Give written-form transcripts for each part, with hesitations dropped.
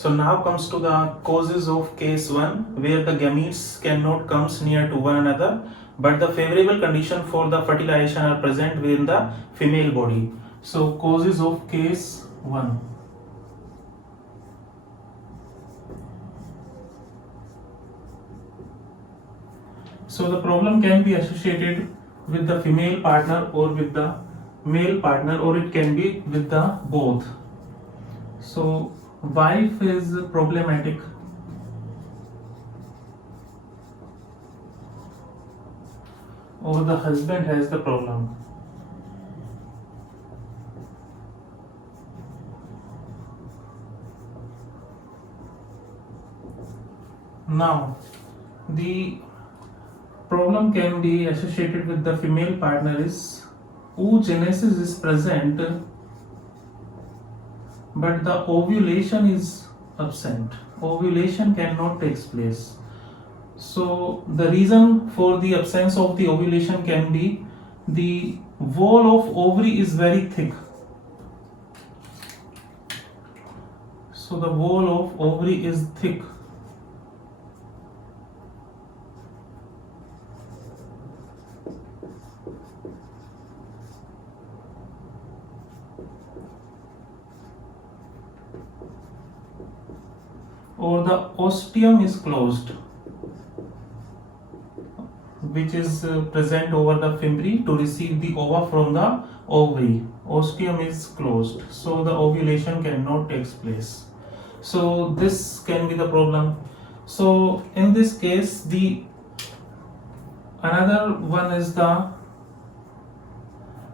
So now comes to the causes of case 1, where the gametes cannot comes near to one another, but the favorable condition for the fertilization are present within the female body. So causes of case 1. So the problem can be associated with the female partner or with the male partner, or it can be with the both. So wife is problematic, or the husband has the problem. Now the problem can be associated with the female partner is oogenesis is present but the ovulation is absent. Ovulation cannot take place. So the reason for the absence of the ovulation can be the wall of ovary is very thick. So the wall of ovary is thick. Or the ostium is closed, which is present over the fimbriae to receive the ova from the ovary. Ostium is closed, so the ovulation cannot take place. So this can be the problem. So in this case, the another one is the,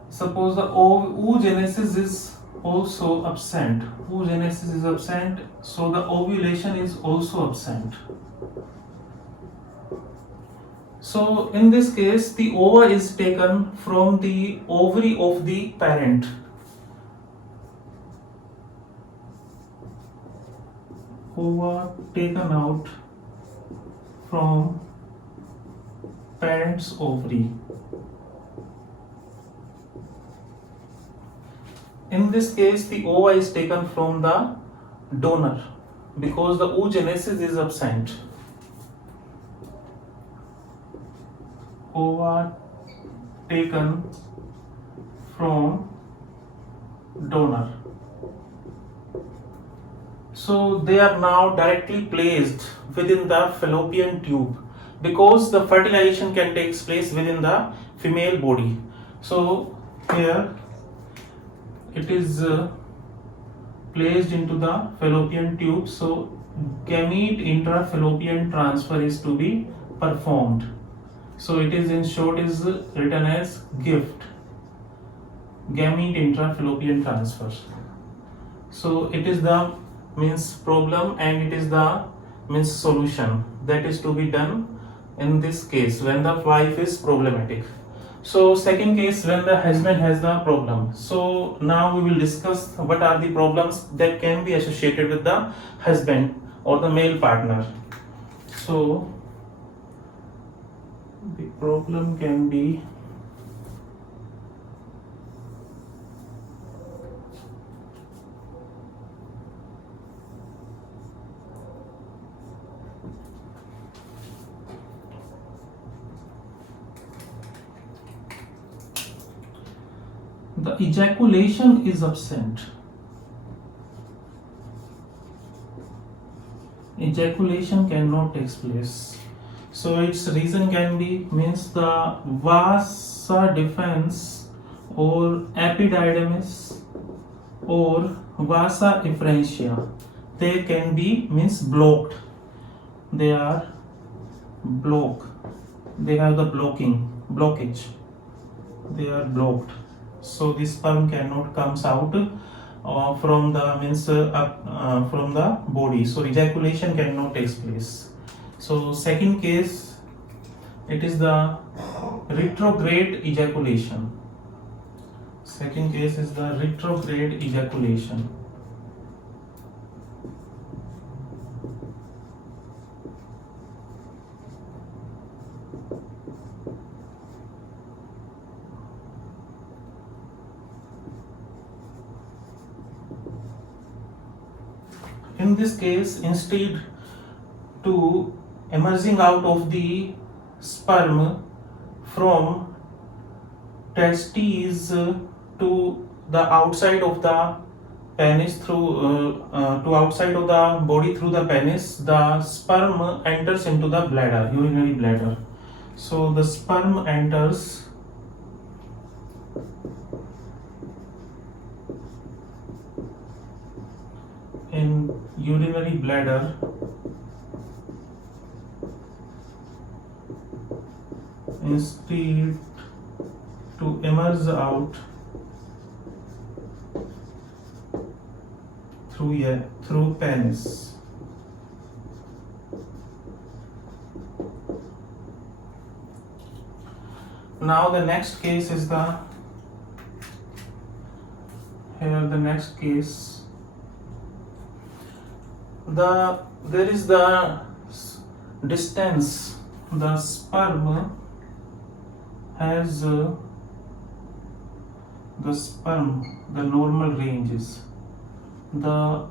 suppose the oogenesis is also absent. Oogenesis is absent, so the ovulation is also absent. So in this case, the ova is taken from the ovary of the parent. Ova taken out from parent's ovary. In this case, the ova is taken from the donor because the oogenesis is absent. Ova taken from donor. So they are now directly placed within the fallopian tube because the fertilization can take place within the female body. So here it is placed into the fallopian tube. So gamete intrafallopian transfer is to be performed. So it is, in short, is written as GIFT, gamete intrafallopian transfer. So it is the means problem, and it is the means solution that is to be done in this case when the wife is problematic. So second case, when the husband has the problem. So now we will discuss what are the problems that can be associated with the husband or the male partner. So the problem can be the ejaculation is absent. Ejaculation cannot take place. So its reason can be means the vasa deferens or epididymis or vasa efferentia. They can be means blocked. They are blocked. They have the blockage. They are blocked. So this sperm cannot comes out from the means from the body. So ejaculation cannot take place. So second case, it is the retrograde ejaculation. Second case is the retrograde ejaculation. in this case, instead to emerging out of the sperm from testes to the outside of the penis through to outside of the body through the penis, the sperm enters into the bladder, urinary bladder. So the sperm enters in urinary bladder instead to emerge out through penis. Now the next case is the next case. There is the distance the sperm has the normal ranges. The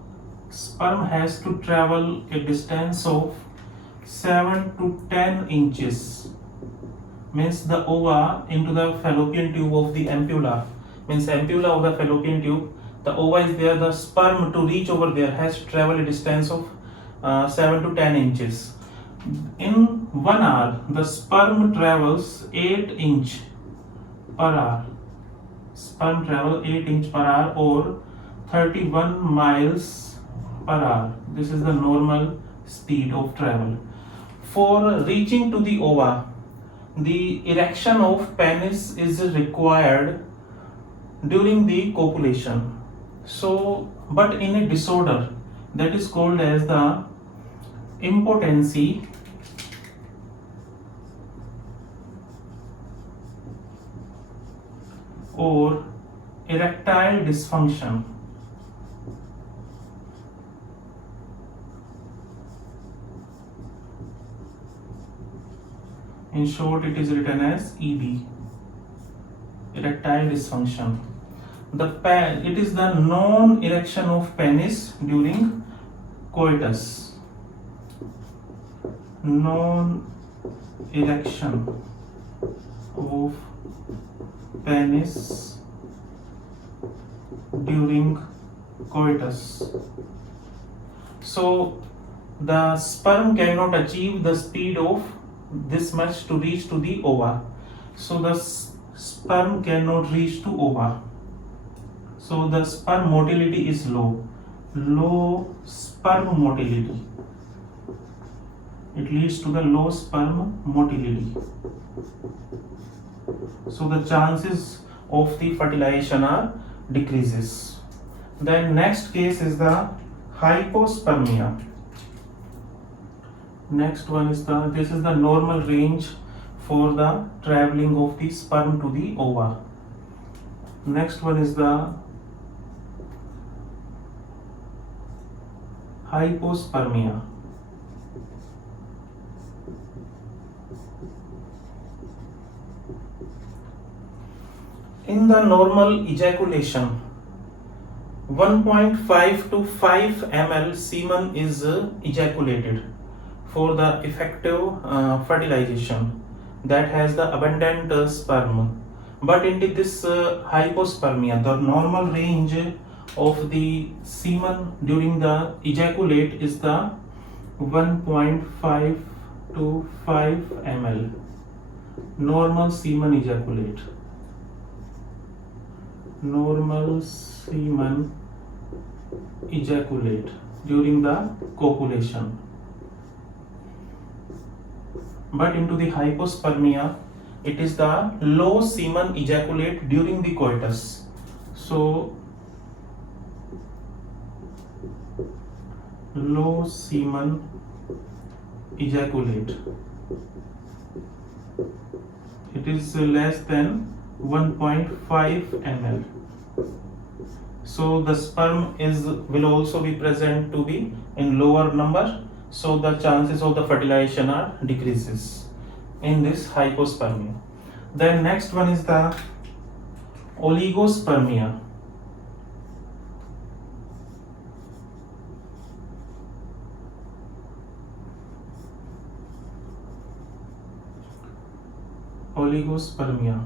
sperm has to travel a distance of 7 to 10 inches, means the ova into the fallopian tube of the ampulla, means ampulla of the fallopian tube, the ova is there, the sperm to reach over there has to travel a distance of 7 to 10 inches. In 1 hour, the sperm travels 8 inch per hour. Sperm travel 8 inch per hour or 31 miles per hour. This is the normal speed of travel. For reaching to the ova, the erection of penis is required during the copulation. So, but in a disorder that is called as the impotency or erectile dysfunction. In short, it is written as ED, erectile dysfunction. It is the non-erection of penis during coitus. Non-erection of penis during coitus. So the sperm cannot achieve the speed of this much to reach to the ova. So the sperm cannot reach to ova. So the sperm motility is low. Low sperm motility. It leads to the low sperm motility. So the chances of the fertilization are decreases. Then next case is the hypospermia. Next one is this is the normal range for the traveling of the sperm to the ova. Next one is the hypospermia. In the normal ejaculation, 1.5 to 5 ml semen is ejaculated for the effective fertilization that has the abundant sperm. But in this hypospermia, the normal range of the semen during the ejaculate is the 1.5 to 5 ml. Normal semen ejaculate. Normal semen ejaculate during the copulation. But into the hypospermia, it is the low semen ejaculate during the coitus. So low semen ejaculate. It is less than 1.5 ml. So the sperm will also be present to be in lower number. So the chances of the fertilization are decreases in this hypospermia. Then next one is the oligospermia. oligospermia.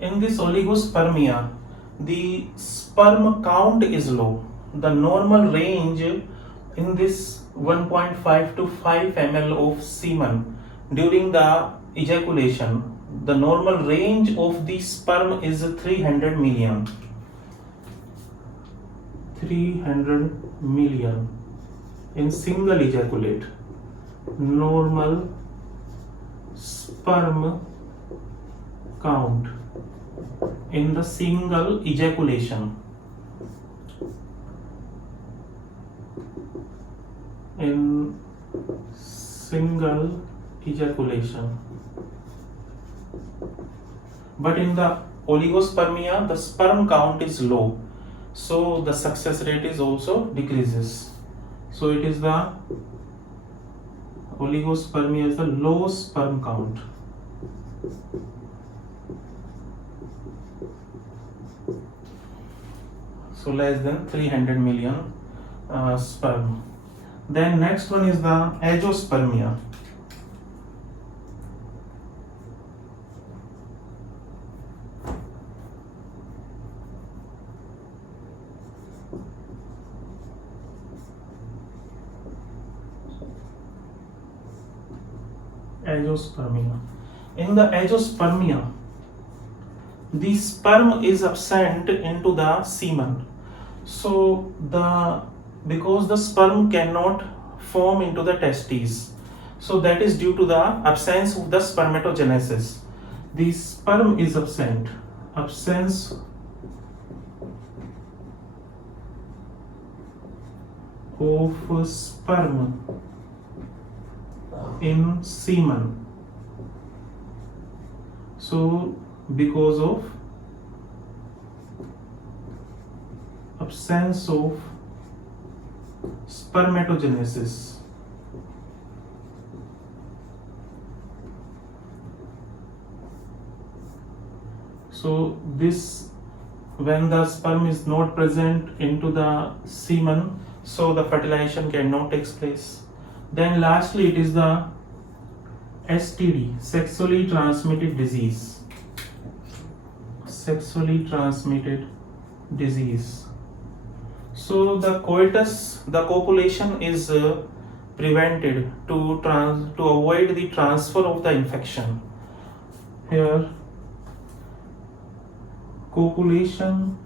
In this oligospermia, the sperm count is low. The normal range in this 1.5 to 5 ml of semen during the ejaculation, the normal range of the sperm is 300 million. 300 million in single ejaculate. Normal sperm count in the single ejaculation. In single ejaculation. But in the oligospermia, the sperm count is low, so the success rate is also decreases. So it is the oligospermia is the low sperm count. So less than 300 million sperm. Then next one is the azoospermia. Azoospermia. In the azoospermia, the sperm is absent into the semen. So because the sperm cannot form into the testes, so that is due to the absence of the spermatogenesis. The sperm is absent. Absence of sperm in semen. So because of absence of spermatogenesis, so this, when the sperm is not present into the semen, so the fertilization cannot take place. Then lastly, it is the STD, sexually transmitted disease. Sexually transmitted disease. So the coitus, the copulation is prevented to avoid the transfer of the infection. Here, copulation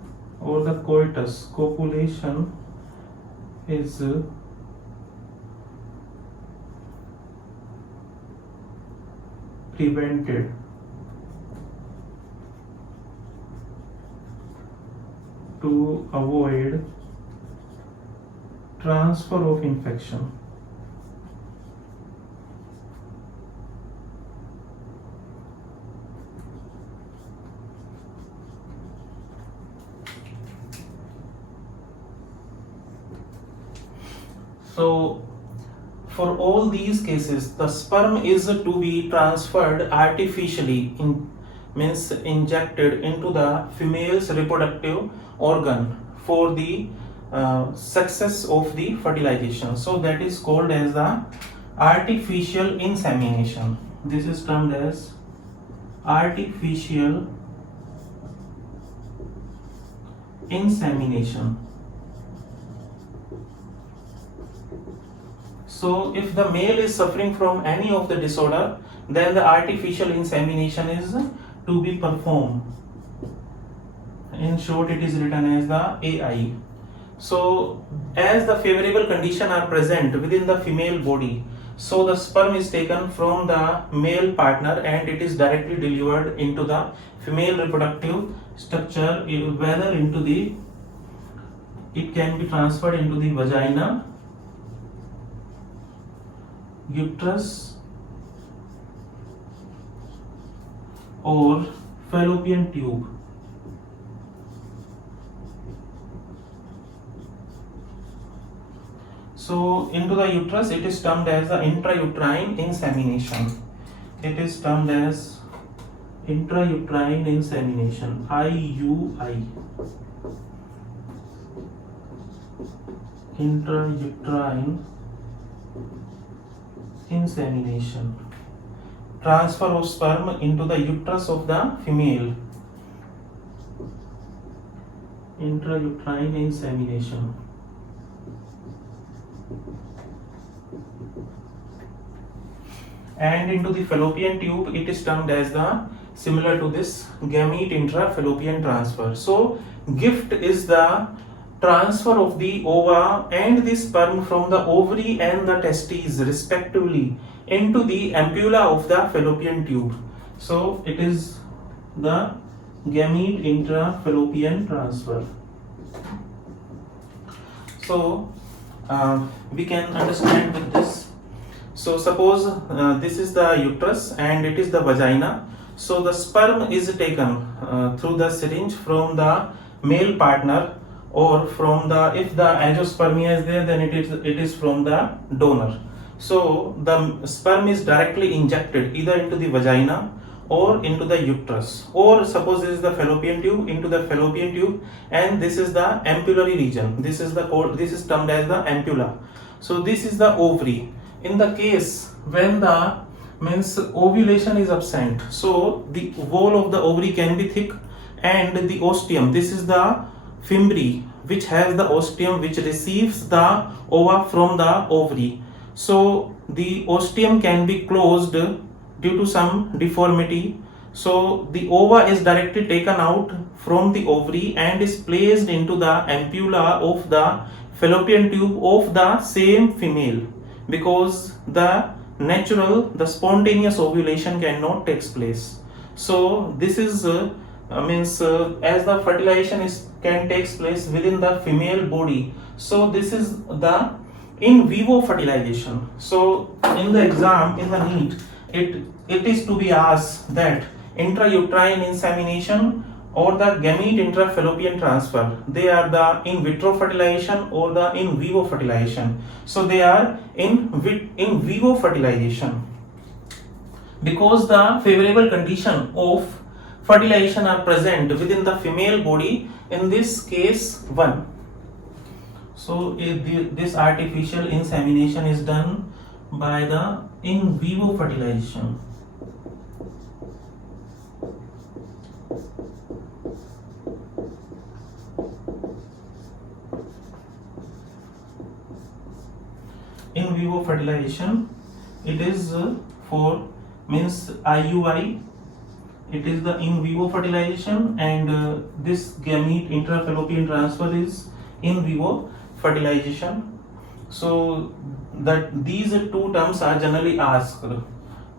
or the coitus, copulation is prevented to avoid transfer of infection. So for all these cases, the sperm is to be transferred artificially, means injected into the female's reproductive organ for the success of the fertilization. So that is called as the artificial insemination. This is termed as artificial insemination. So if the male is suffering from any of the disorder, then the artificial insemination is to be performed. In short, it is written as the AI. So as the favorable conditions are present within the female body, so the sperm is taken from the male partner and it is directly delivered into the female reproductive structure, whether into the, it can be transferred into the vagina, uterus or fallopian tube. So into the uterus, it is termed as the intrauterine insemination. It is termed as intrauterine insemination, IUI. Intrauterine insemination. transfer of sperm into the uterus of the female. Intrauterine insemination. And into the fallopian tube, it is termed as the similar to this gamete intrafallopian transfer. So gift is the transfer of the ova and the sperm from the ovary and the testes respectively into the ampulla of the fallopian tube. So it is the gamete intrafallopian transfer. So we can understand with this. So suppose this is the uterus and it is the vagina. So the sperm is taken through the syringe from the male partner, or from the, if the agiospermia is there, then it is from the donor. So the sperm is directly injected either into the vagina or into the uterus, or suppose this is the fallopian tube, into the fallopian tube, and this is the ampullary region. This is termed as the ampulla. So this is the ovary. In the case when the ovulation is absent, so the wall of the ovary can be thick, and the ostium, this is the fimbriae, which has the ostium which receives the ova from the ovary. So the ostium can be closed due to some deformity. So the ova is directly taken out from the ovary and is placed into the ampulla of the fallopian tube of the same female, because the spontaneous ovulation cannot take place. So this is as the fertilization can take place within the female body. So this is the in vivo fertilization. So in the exam, in the NEET, it is to be asked that intrauterine insemination or the gamete intrafallopian transfer, they are the in vitro fertilization or the in vivo fertilization. So they are in vivo fertilization, because the favorable condition of fertilization are present within the female body, in this case 1. So this artificial insemination is done by the in vivo fertilization. In vivo fertilization, it is for IUI, it is the in vivo fertilization, and this gamete intrafallopian transfer is in vivo fertilization. So that these two terms are generally asked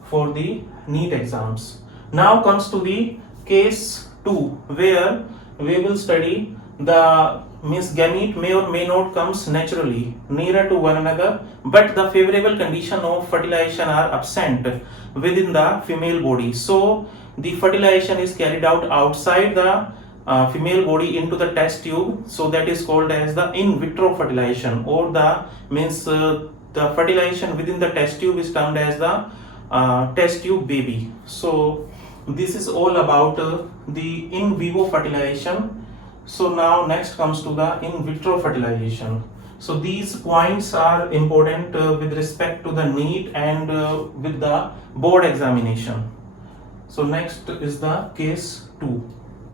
for the NEET exams. Now comes to the case 2, where we will study the gamete may or may not comes naturally nearer to one another, but the favorable condition of fertilization are absent within the female body. So the fertilization is carried out outside the female body into the test tube. So that is called as the in vitro fertilization, or the the fertilization within the test tube is termed as the test tube baby. So this is all about the in vivo fertilization. So now next comes to the in vitro fertilization. So these points are important with respect to the NEET and with the board examination. So next is the case 2.